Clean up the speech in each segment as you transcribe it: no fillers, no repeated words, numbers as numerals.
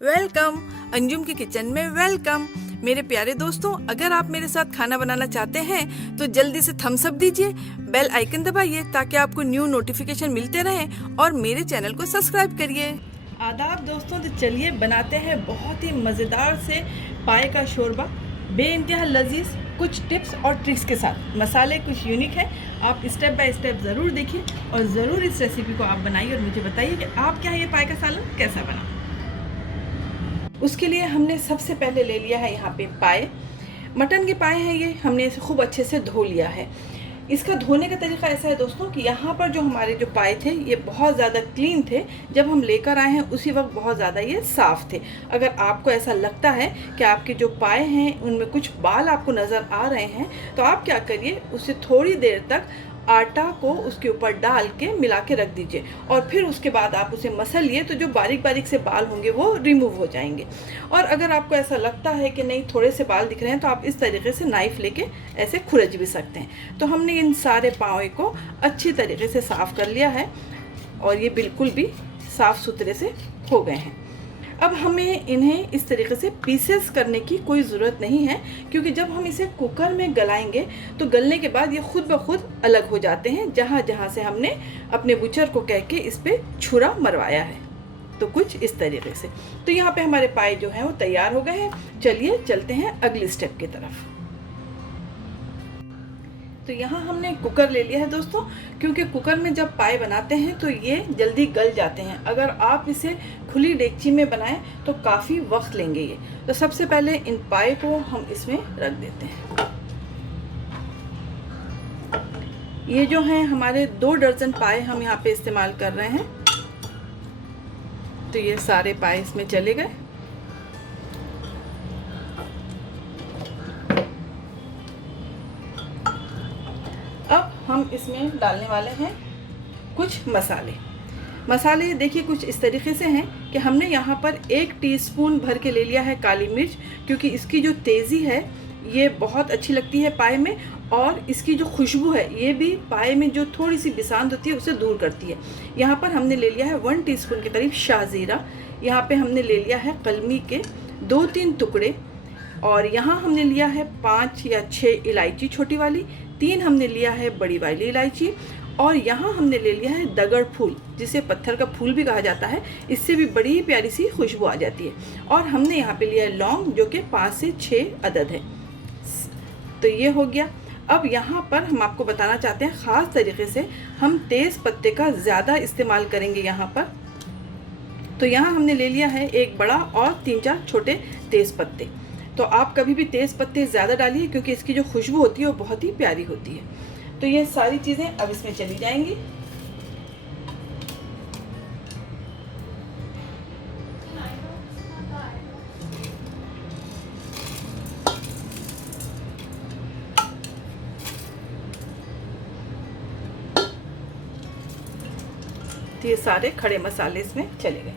Welcome Anjum की kitchen में welcome. मेरे प्यारे दोस्तों, अगर आप मेरे साथ खाना बनाना चाहते हैं तो जल्दी से थम्स अप दीजिए, बेल आइकन दबाइए ताकि आपको न्यू नोटिफिकेशन मिलते रहें और मेरे चैनल को सब्सक्राइब करिए। आदाब दोस्तों, तो चलिए बनाते हैं बहुत ही मज़ेदार से पाए का शोरबा, बेइंतहा लजीज, कुछ टिप्स और ट्रिक्स के साथ। मसाले कुछ यूनिक हैं, आप स्टेप बाय स्टेप ज़रूर देखिए और ज़रूर इस रेसिपी को आप बनाइए और मुझे बताइए कि आपके यहाँ ये पाए का सालन कैसा बना। उसके लिए हमने सबसे पहले ले लिया है यहाँ पे पाए, मटन के पाए हैं ये, हमने इसे खूब अच्छे से धो लिया है। इसका धोने का तरीका ऐसा है दोस्तों कि यहाँ पर जो हमारे जो पाए थे ये बहुत ज़्यादा क्लीन थे, जब हम लेकर आए हैं उसी वक्त बहुत ज़्यादा ये साफ़ थे। अगर आपको ऐसा लगता है कि आपके जो पाए हैं उनमें कुछ बाल आपको नज़र आ रहे हैं तो आप क्या करिए, उसे थोड़ी देर तक आटा को उसके ऊपर डाल के मिला के रख दीजिए और फिर उसके बाद आप उसे मसल लिए तो जो बारीक बारीक से बाल होंगे वो रिमूव हो जाएंगे। और अगर आपको ऐसा लगता है कि नहीं थोड़े से बाल दिख रहे हैं तो आप इस तरीके से नाइफ़ लेके ऐसे खुरच भी सकते हैं। तो हमने इन सारे पाँव को अच्छी तरीके से साफ़ कर लिया है और ये बिल्कुल भी साफ़ सुथरे से हो गए हैं। अब हमें इन्हें इस तरीके से पीसेस करने की कोई ज़रूरत नहीं है, क्योंकि जब हम इसे कुकर में गलाएंगे तो गलने के बाद ये खुद ब खुद अलग हो जाते हैं, जहाँ जहाँ से हमने अपने बुचर को कह के इस पर छुरा मरवाया है। तो कुछ इस तरीके से। तो यहाँ पे हमारे पाए जो हैं वो तैयार हो गए हैं। चलिए चलते हैं अगली स्टेप की तरफ। तो यहाँ हमने कुकर ले लिया है दोस्तों, क्योंकि कुकर में जब पाए बनाते हैं तो ये जल्दी गल जाते हैं। अगर आप इसे खुली डेगची में बनाएं तो काफ़ी वक्त लेंगे ये। तो सबसे पहले इन पाए को हम इसमें रख देते हैं। ये जो हैं हमारे 2 दर्जन पाए हम यहाँ पे इस्तेमाल कर रहे हैं। तो ये सारे पाए इसमें चले गए। अब हम इसमें डालने वाले हैं कुछ मसाले देखिए कुछ इस तरीके से हैं कि हमने यहाँ पर 1 टीस्पून भर के ले लिया है काली मिर्च, क्योंकि इसकी जो तेज़ी है ये बहुत अच्छी लगती है पाए में, और इसकी जो खुशबू है ये भी पाए में जो थोड़ी सी बिसांत होती है उसे दूर करती है। यहाँ पर हमने ले लिया है 1 टीस्पून के करीब शाहजीरा, यहाँ पे हमने ले लिया है कलमी के 2-3 टुकड़े, और यहाँ हमने लिया है 5 या 6 इलायची छोटी वाली, 3 हमने लिया है बड़ी वाली इलायची, और यहाँ हमने ले लिया है दगड़ फूल, जिसे पत्थर का फूल भी कहा जाता है, इससे भी बड़ी प्यारी सी खुशबू आ जाती है। और हमने यहाँ पे लिया है लौंग, जो कि 5 से 6 अदद है। तो ये हो गया। अब यहाँ पर हम आपको बताना चाहते हैं ख़ास तरीके से हम तेज़ पत्ते का ज़्यादा इस्तेमाल करेंगे यहाँ पर। तो यहाँ हमने ले लिया है 1 बड़ा और 3-4 छोटे तेज़ पत्ते। तो आप कभी भी तेज़ पत्ते ज़्यादा डालिए, क्योंकि इसकी जो खुशबू होती है वो बहुत ही प्यारी होती है। तो ये सारी चीज़ें अब इसमें चली जाएंगी। तो ये सारे खड़े मसाले इसमें चले गए।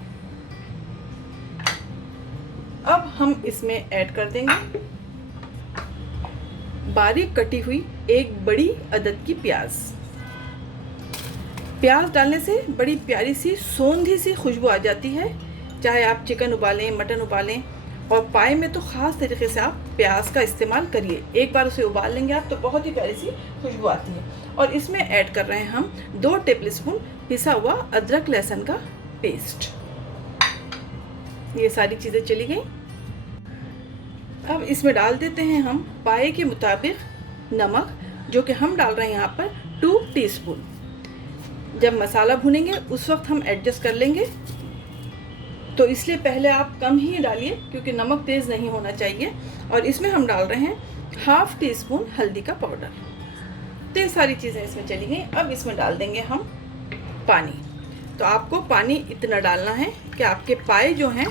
अब हम इसमें ऐड कर देंगे बारीक कटी हुई 1 बड़ी अदद की प्याज। प्याज डालने से बड़ी प्यारी सी सौंधी सी खुशबू आ जाती है, चाहे आप चिकन उबालें, मटन उबालें, और पाए में तो ख़ास तरीके से आप प्याज का इस्तेमाल करिए। एक बार उसे उबाल लेंगे आप तो बहुत ही प्यारी सी खुशबू आती है। और इसमें ऐड कर रहे हैं हम 2 टेबलस्पून पिसा हुआ अदरक लहसुन का पेस्ट। ये सारी चीज़ें चली गई। अब इसमें डाल देते हैं हम पाए के मुताबिक नमक, जो कि हम डाल रहे हैं यहाँ पर 2 टीस्पून। जब मसाला भुनेंगे उस वक्त हम एडजस्ट कर लेंगे, तो इसलिए पहले आप कम ही डालिए, क्योंकि नमक तेज़ नहीं होना चाहिए। और इसमें हम डाल रहे हैं 1/2 टीस्पून हल्दी का पाउडर। तो ये सारी चीज़ें इसमें चली गई। अब इसमें डाल देंगे हम पानी। तो आपको पानी इतना डालना है कि आपके पाए जो हैं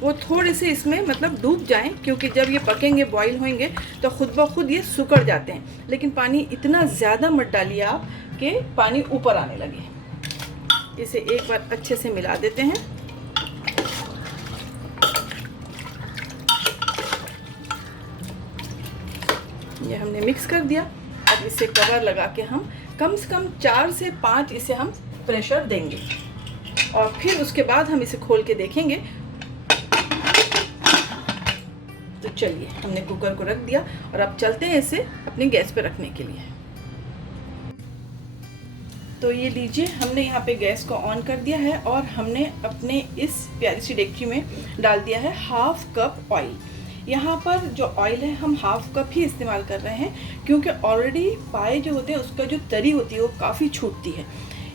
वो थोड़े से इसमें मतलब डूब जाएं, क्योंकि जब ये पकेंगे, बॉईल होंगे तो खुद ब खुद ये सिकुड़ जाते हैं। लेकिन पानी इतना ज़्यादा मत डालिए आप कि पानी ऊपर आने लगे। इसे एक बार अच्छे से मिला देते हैं। ये हमने मिक्स कर दिया। अब इसे कवर लगा के हम कम से कम 4 से 5 इसे हम प्रेशर देंगे, और फिर उसके बाद हम इसे खोल के देखेंगे तो चलिए हमने कुकर को रख दिया और अब चलते हैं इसे अपने गैस पे रखने के लिए। तो ये लीजिए, हमने यहाँ पे गैस को ऑन कर दिया है और हमने अपने इस प्यारी सी डेगची में डाल दिया है 1/2 कप ऑयल। यहाँ पर जो ऑयल है हम 1/2 कप ही इस्तेमाल कर रहे हैं, क्योंकि ऑलरेडी पाए जो होते हैं उसका जो तरी होती है वो काफ़ी छूटती है।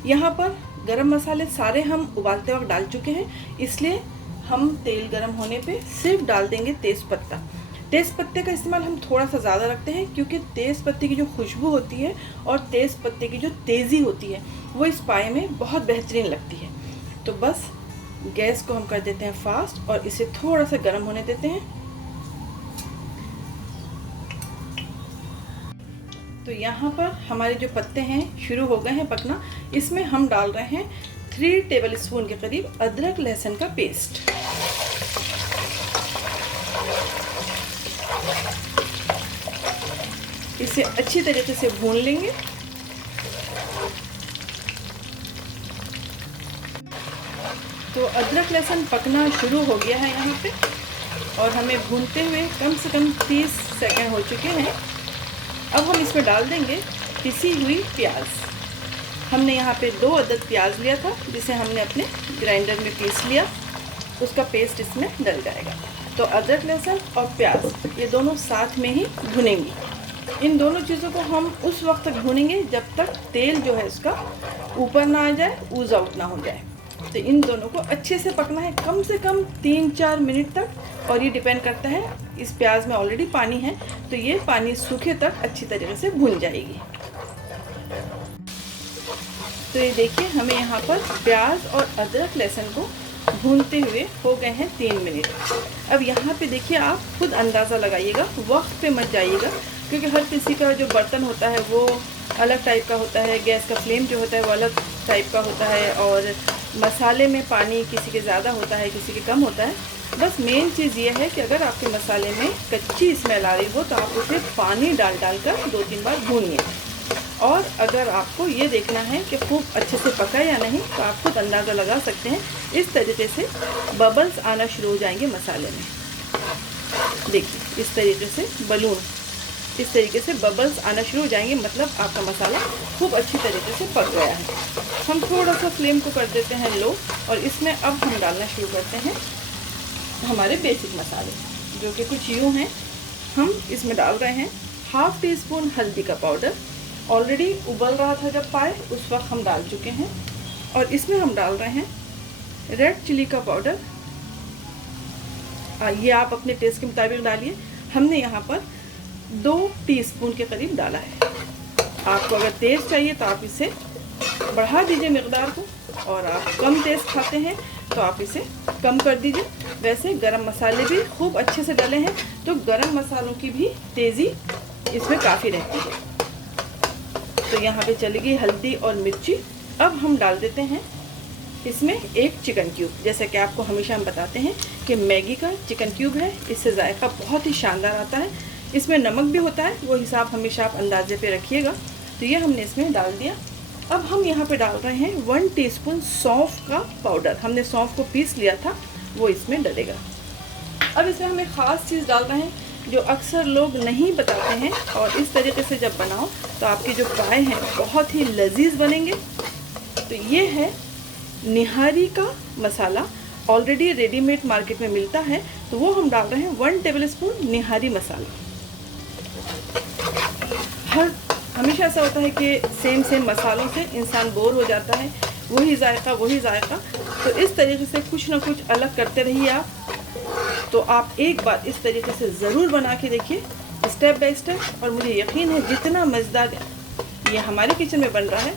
यहाँ पर गरम मसाले सारे हम उबालते वक्त डाल चुके हैं, इसलिए हम तेल गरम होने पे सिर्फ डाल देंगे तेज़पत्ता। तेज़पत्ते का इस्तेमाल हम थोड़ा सा ज़्यादा रखते हैं, क्योंकि तेज़पत्ते की जो खुशबू होती है और तेज़पत्ते की जो तेज़ी होती है वो इस पाए में बहुत बेहतरीन लगती है। तो बस गैस को हम कर देते हैं फास्ट और इसे थोड़ा सा गर्म होने देते हैं। तो यहाँ पर हमारे जो पत्ते हैं शुरू हो गए हैं पकना। इसमें हम डाल रहे हैं 3 टेबलस्पून के करीब अदरक लहसुन का पेस्ट। इसे अच्छी तरीके से भून लेंगे। तो अदरक लहसुन पकना शुरू हो गया है यहाँ पे और हमें भूनते हुए कम से कम 30 सेकंड हो चुके हैं। अब हम इसमें डाल देंगे पिसी हुई प्याज। हमने यहाँ पे 2 अदद प्याज लिया था, जिसे हमने अपने ग्राइंडर में पीस लिया, उसका पेस्ट इसमें डल जाएगा। तो अदरक लहसुन और प्याज ये दोनों साथ में ही भुनेंगे। इन दोनों चीज़ों को हम उस वक्त तक भूनेंगे जब तक तेल जो है उसका ऊपर ना आ जाए, ऊज आउट ना हो जाए। तो इन दोनों को अच्छे से पकना है कम से कम 3-4 मिनट तक, और ये डिपेंड करता है, इस प्याज में ऑलरेडी पानी है तो ये पानी सूखे तक अच्छी तरीके से भुन जाएगी। तो ये देखिए, हमें यहाँ पर प्याज और अदरक लहसुन को भूनते हुए हो गए हैं 3 मिनट। अब यहाँ पे देखिए, आप खुद अंदाज़ा लगाइएगा, वक्त पे मत जाइएगा, क्योंकि हर किसी का जो बर्तन होता है वो अलग टाइप का होता है, गैस का फ्लेम जो होता है वो अलग टाइप का होता है, और मसाले में पानी किसी के ज़्यादा होता है, किसी के कम होता है। बस मेन चीज़ ये है कि अगर आपके मसाले में कच्ची स्मेल आ रही हो तो आप उसे पानी डाल कर 2-3 बार भूनिए। और अगर आपको ये देखना है कि खूब अच्छे से पका या नहीं, तो आप खुद अंदाज़ा लगा सकते हैं। इस तरीके से बबल्स आना शुरू हो जाएंगे मसाले में। देखिए, इस तरीके से बलून, इस तरीके से बबल्स आना शुरू हो जाएंगे, मतलब आपका मसाला खूब अच्छी तरीके से पक गया है। हम थोड़ा सा फ्लेम को कर देते हैं लो, और इसमें अब हम डालना शुरू करते हैं हमारे बेसिक मसाले, जो कि कुछ यूँ हैं। हम इसमें डाल रहे हैं 1/2 टीस्पून हल्दी का पाउडर। ऑलरेडी उबल रहा था जब पाए, उस वक्त हम डाल चुके हैं। और इसमें हम डाल रहे हैं रेड चिली का पाउडर। ये आप अपने टेस्ट के मुताबिक डालिए। हमने यहाँ पर 2 टीस्पून के करीब डाला है। आपको अगर तेज़ चाहिए तो आप इसे बढ़ा दीजिए मिक़दार को, और आप कम तेज़ खाते हैं तो आप इसे कम कर दीजिए। वैसे गरम मसाले भी खूब अच्छे से डले हैं, तो गरम मसालों की भी तेज़ी इसमें काफ़ी रहती है। तो यहाँ पे चली गई हल्दी और मिर्ची। अब हम डाल देते हैं इसमें 1 चिकन क्यूब। जैसे कि आपको हमेशा हम बताते हैं कि मैगी का चिकन क्यूब है, इससे जायका बहुत ही शानदार आता है। इसमें नमक भी होता है, वो हिसाब हमेशा आप अंदाजे पे रखिएगा। तो ये हमने इसमें डाल दिया। अब हम यहाँ पे डाल रहे हैं 1 टीस्पून सौंफ का पाउडर। हमने सौंफ को पीस लिया था, वो इसमें डलेगा। अब इसमें हम एक ख़ास चीज़ डाल रहे हैं जो अक्सर लोग नहीं बताते हैं, और इस तरीके से जब बनाओ तो आपके जो पाए हैं बहुत ही लजीज बनेंगे। तो ये है निहारी का मसाला। ऑलरेडी रेडीमेड मार्केट में मिलता है, तो वो हम डाल रहे हैं 1 टेबलस्पून निहारी मसाला। हमेशा ऐसा होता है कि सेम मसालों से इंसान बोर हो जाता है, वही जायका। तो इस तरीके से कुछ ना कुछ अलग करते रहिए आप। तो आप एक बार इस तरीके से ज़रूर बना के देखिए, स्टेप बाय स्टेप, और मुझे यकीन है जितना मज़ेदार ये हमारे किचन में बन रहा है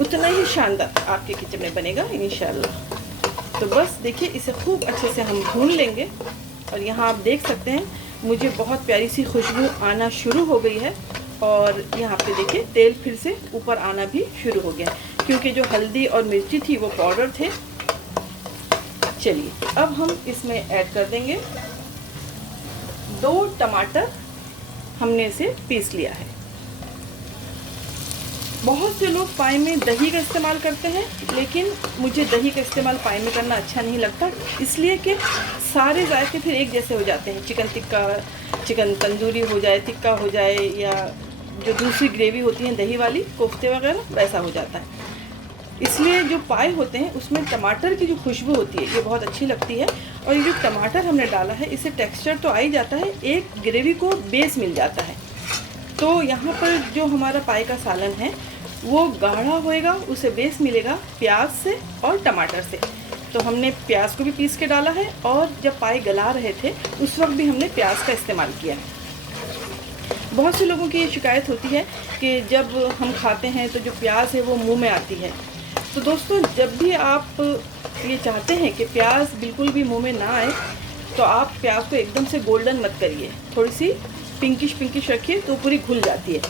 उतना ही शानदार आपके किचन में बनेगा इंशाल्लाह। तो बस देखिए, इसे खूब अच्छे से हम भून लेंगे। और यहाँ आप देख सकते हैं मुझे बहुत प्यारी सी खुशबू आना शुरू हो गई है, और यहाँ पे देखिए तेल फिर से ऊपर आना भी शुरू हो गया, क्योंकि जो हल्दी और मिर्ची थी वो पाउडर थे। चलिए, अब हम इसमें ऐड कर देंगे 2 टमाटर। हमने इसे पीस लिया है। बहुत से लोग पाए में दही का इस्तेमाल करते हैं, लेकिन मुझे दही का इस्तेमाल पाए में करना अच्छा नहीं लगता, इसलिए कि सारे जायके फिर एक जैसे हो जाते हैं। चिकन टिक्का, चिकन तंदूरी हो जाए, टिक्का हो जाए, या जो दूसरी ग्रेवी होती है दही वाली, कोफ्ते वगैरह, वैसा हो जाता है। इसलिए जो पाए होते हैं उसमें टमाटर की जो खुशबू होती है ये बहुत अच्छी लगती है। और ये जो टमाटर हमने डाला है इससे टेक्सचर तो आ ही जाता है, एक ग्रेवी को बेस मिल जाता है। तो यहाँ पर जो हमारा पाए का सालन है वो गाढ़ा होएगा, उसे बेस मिलेगा प्याज से और टमाटर से। तो हमने प्याज को भी पीस के डाला है, और जब पाए गला रहे थे उस वक्त भी हमने प्याज का इस्तेमाल किया है। बहुत से लोगों की ये शिकायत होती है कि जब हम खाते हैं तो जो प्याज है वो मुंह में आती है। तो दोस्तों, जब भी आप ये चाहते हैं कि प्याज बिल्कुल भी मुंह में ना आए, तो आप प्याज को एकदम से गोल्डन मत करिए, थोड़ी सी पिंकिश रखिए तो पूरी घुल जाती है।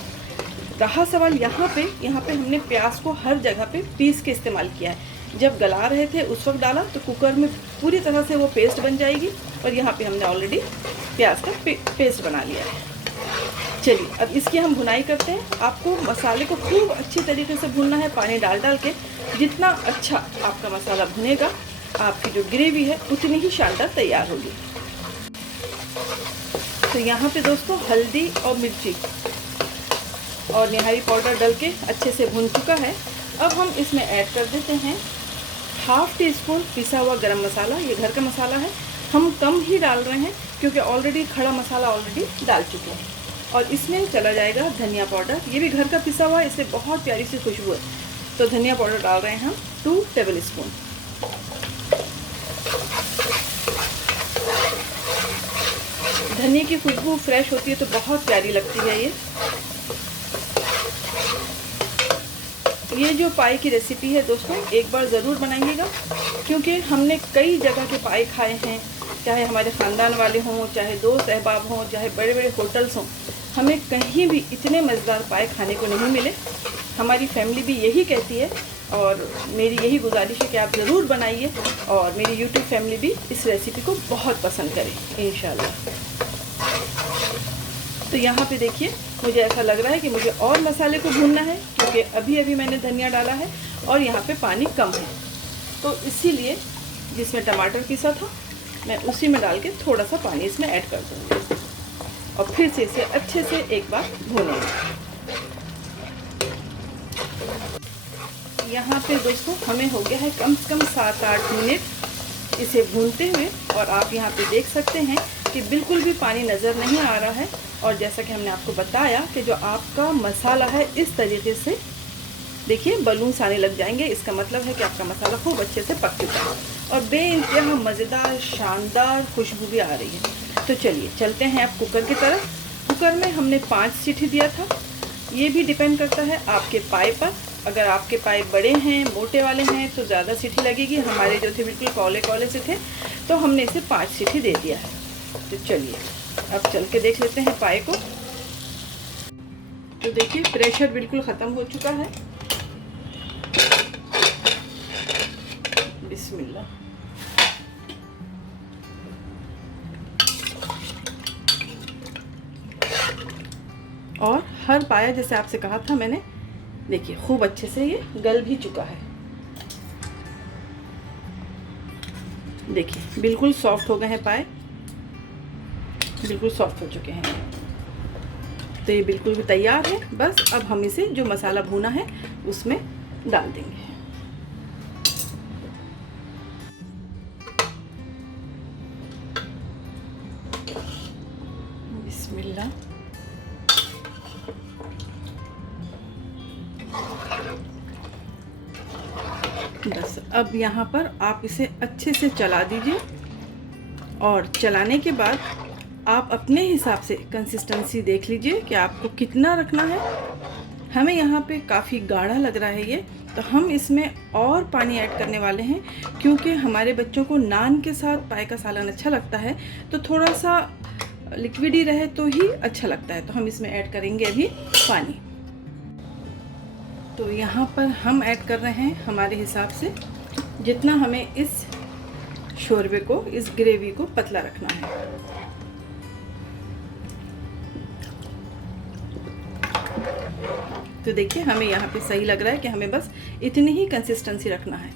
रहा सवाल यहाँ पे हमने प्याज को हर जगह पे पीस के इस्तेमाल किया है। जब गला रहे थे उस वक्त डाला तो कुकर में पूरी तरह से वो पेस्ट बन जाएगी, और यहाँ पे हमने ऑलरेडी प्याज का पेस्ट बना लिया है। चलिए अब इसकी हम भुनाई करते हैं। आपको मसाले को खूब अच्छी तरीके से भूनना है, पानी डाल के। जितना अच्छा आपका मसाला भुनेगा, आपकी जो ग्रेवी है उतनी ही शानदार तैयार होगी। तो यहाँ पे दोस्तों हल्दी और मिर्ची और निहारी पाउडर डाल के अच्छे से भून चुका है। अब हम इसमें ऐड कर देते हैं हाफ़ टी स्पून पिसा हुआ गरम मसाला। ये घर का मसाला है, हम कम ही डाल रहे हैं क्योंकि ऑलरेडी खड़ा मसाला ऑलरेडी डाल चुके हैं। और इसमें चला जाएगा धनिया पाउडर, ये भी घर का पिसा हुआ है, इससे बहुत प्यारी सी खुशबू है। तो धनिया पाउडर डाल रहे हैं हम 2 टेबल स्पून। धनिया की खुशबू फ्रेश होती है तो बहुत प्यारी लगती है ये जो पाए की रेसिपी है दोस्तों, एक बार ज़रूर बनाइएगा, क्योंकि हमने कई जगह के पाए खाए हैं, चाहे हमारे ख़ानदान वाले हों, चाहे दोस्त अहबाब हों, चाहे बड़े बड़े होटल्स हों, हमें कहीं भी इतने मज़ेदार पाए खाने को नहीं मिले। हमारी फैमिली भी यही कहती है, और मेरी यही गुजारिश है कि आप ज़रूर बनाइए, और मेरी यूट्यूब फैमिली भी इस रेसिपी को बहुत पसंद करे इंशाल्लाह। तो यहाँ पे देखिए, मुझे ऐसा लग रहा है कि मुझे और मसाले को भूनना है, क्योंकि अभी मैं धनिया डाला है और यहाँ पे पानी कम है। तो इसीलिए जिसमें टमाटर पीसा था मैं उसी में डाल के थोड़ा सा पानी इसमें ऐड कर दूँगी, और फिर से इसे अच्छे से एक बार भूनेंगे। यहाँ पे दोस्तों हमें हो गया है कम से कम 7-8 मिनट इसे भूनते हुए, और आप यहाँ पे देख सकते हैं कि बिल्कुल भी पानी नज़र नहीं आ रहा है। और जैसा कि हमने आपको बताया कि जो आपका मसाला है इस तरीके से देखिए बलून्स आने लग जाएंगे, इसका मतलब है कि आपका मसाला खूब अच्छे से पक चुका है और बेइंतहा मज़ेदार शानदार खुशबू भी आ रही है। तो चलिए चलते हैं अब कुकर की तरफ। कुकर में हमने 5 सीटी दिया था। ये भी डिपेंड करता है आपके पाए पर। अगर आपके पाए बड़े हैं, मोटे वाले हैं, तो ज़्यादा सीटी लगेगी। हमारे जो थे बिल्कुल कौले से थे, तो हमने इसे 5 सीटी दे दिया है। तो चलिए अब चल के देख लेते हैं पाए को। तो देखिए प्रेशर बिल्कुल ख़त्म हो चुका है। बिस्मिल्लाह। और हर पाया जैसे आपसे कहा था मैंने, देखिए खूब अच्छे से ये गल भी चुका है। देखिए बिल्कुल सॉफ्ट हो गए हैं पाए, बिल्कुल सॉफ्ट हो चुके हैं। तो ये बिल्कुल भी तैयार है। बस अब हम इसे जो मसाला भुना है उसमें डाल देंगे। बिस्मिल्लाह। बस अब यहाँ पर आप इसे अच्छे से चला दीजिए, और चलाने के बाद आप अपने हिसाब से कंसिस्टेंसी देख लीजिए कि आपको कितना रखना है। हमें यहाँ पे काफ़ी गाढ़ा लग रहा है ये, तो हम इसमें और पानी ऐड करने वाले हैं, क्योंकि हमारे बच्चों को नान के साथ पाए का सालन अच्छा लगता है। तो थोड़ा सा लिक्विड ही रहे तो ही अच्छा लगता है। तो हम इसमें ऐड करेंगे अभी पानी। तो यहाँ पर हम ऐड कर रहे हैं हमारे हिसाब से, जितना हमें इस शोरबे को, इस ग्रेवी को पतला रखना है। तो देखिए हमें यहाँ पे सही लग रहा है कि हमें बस इतनी ही कंसिस्टेंसी रखना है।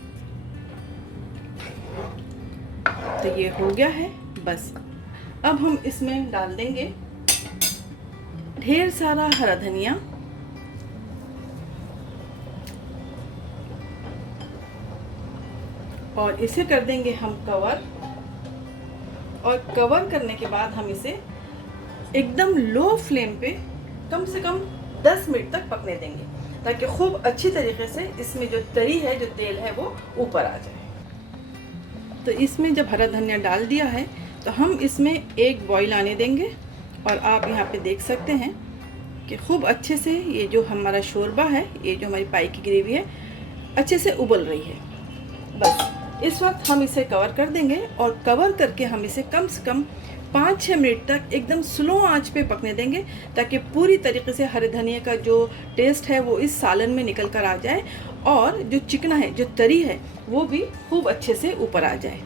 तो ये हो गया है बस। अब हम इसमें डाल देंगे ढेर सारा हरा धनिया और इसे कर देंगे हम कवर। और कवर करने के बाद हम इसे एकदम लो फ्लेम पे कम से कम 10 मिनट तक पकने देंगे, ताकि खूब अच्छी तरीके से इसमें जो तरी है, जो तेल है, वो ऊपर आ जाए। तो इसमें जब हरा धनिया डाल दिया है तो हम इसमें एक बॉईल आने देंगे। और आप यहाँ पे देख सकते हैं कि खूब अच्छे से ये जो हमारा शोरबा है, ये जो हमारी पाई की ग्रेवी है, अच्छे से उबल रही है। बस इस वक्त हम इसे कवर कर देंगे और कवर करके हम इसे कम से कम 5-6 मिनट तक एकदम स्लो आंच पे पकने देंगे, ताकि पूरी तरीके से हरे धनिया का जो टेस्ट है वो इस सालन में निकल कर आ जाए और जो चिकना है, जो तरी है, वो भी खूब अच्छे से ऊपर आ जाए।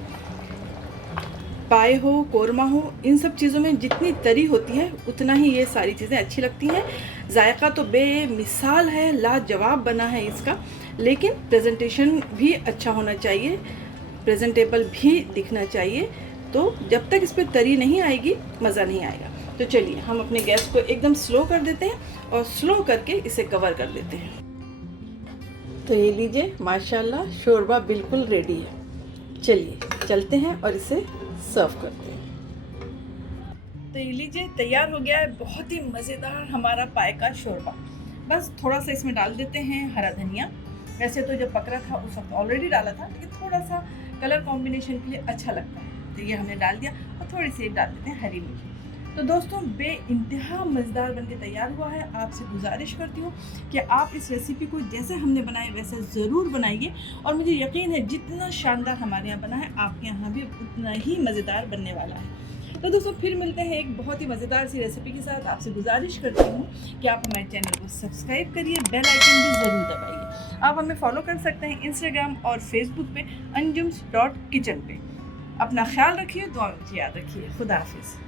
पाए हो, कोरमा हो, इन सब चीज़ों में जितनी तरी होती है उतना ही ये सारी चीज़ें अच्छी लगती हैं। जायका तो बेमिसाल है, लाजवाब बना है इसका, लेकिन प्रेजेंटेशन भी अच्छा होना चाहिए, प्रेजेंटेबल भी दिखना चाहिए। तो जब तक इस पर तरी नहीं आएगी मज़ा नहीं आएगा। तो चलिए हम अपने गैस को एकदम स्लो कर देते हैं और स्लो करके इसे कवर कर देते हैं। तो ये लीजिए, माशाल्लाह शोरबा बिल्कुल रेडी है। चलिए चलते हैं और इसे सर्व करते हैं। तो ये लीजिए, तैयार हो गया है बहुत ही मज़ेदार हमारा पाए का शोरबा। बस थोड़ा सा इसमें डाल देते हैं हरा धनिया। वैसे तो जब पक रहा था उस वक्त ऑलरेडी डाला था, लेकिन थोड़ा सा कलर कॉम्बिनेशन के लिए अच्छा लगता है, तो ये हमने डाल दिया। और थोड़ी सी डाल देते हैं हरी मिर्च। तो दोस्तों, बेइंतहा मज़ेदार बनके तैयार हुआ है। आपसे गुजारिश करती हूँ कि आप इस रेसिपी को जैसे हमने बनाया वैसे ज़रूर बनाइए, और मुझे यकीन है जितना शानदार हमारे यहाँ बना है आपके यहाँ भी उतना ही मज़ेदार बनने वाला है। तो दोस्तों, फिर मिलते हैं एक बहुत ही मज़ेदार सी रेसिपी के साथ। आपसे गुजारिश करती हूँ कि आप हमारे चैनल को सब्सक्राइब करिए, बेल आइकन भी ज़रूर दबाइए। आप हमें फॉलो कर सकते हैं इंस्टाग्राम और फेसबुक पे अंजुम्स.किचन पे। अपना ख्याल रखिए, दुआ में याद रखिए। खुदा हाफिज़।